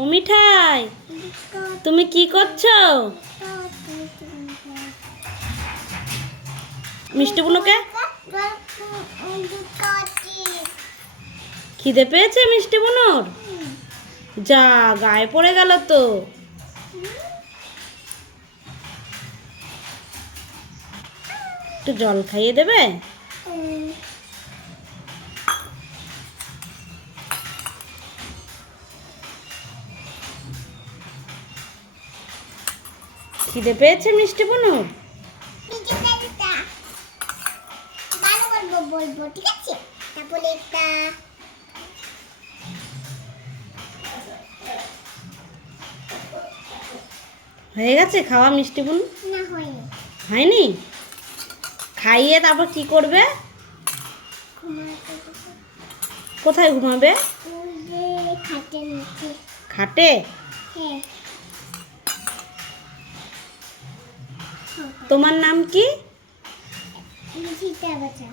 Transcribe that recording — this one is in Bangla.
ও মিঠাই, তুমি কি করছো? মিষ্টি বুনুকে খিদে পেয়েছে মিষ্টি বুনুর? যা, গায়ে পড়ে গেল তো। একটু জল খাইয়ে দেবে? খিদে পেয়েছে মিষ্টি বুনুর? বলবো, ঠিক আছে? তারপরে একটা হয়ে গেছে খাওয়া মিষ্টি বুনু? না, হয়নি। হয়নি? খাইয়ে তারপর কি করবে? কোথায় ঘুমাবে? খাটের নিচে। খাটে? হ্যাঁ। তোমার নাম কি? মিঠিটা বাচ্চা।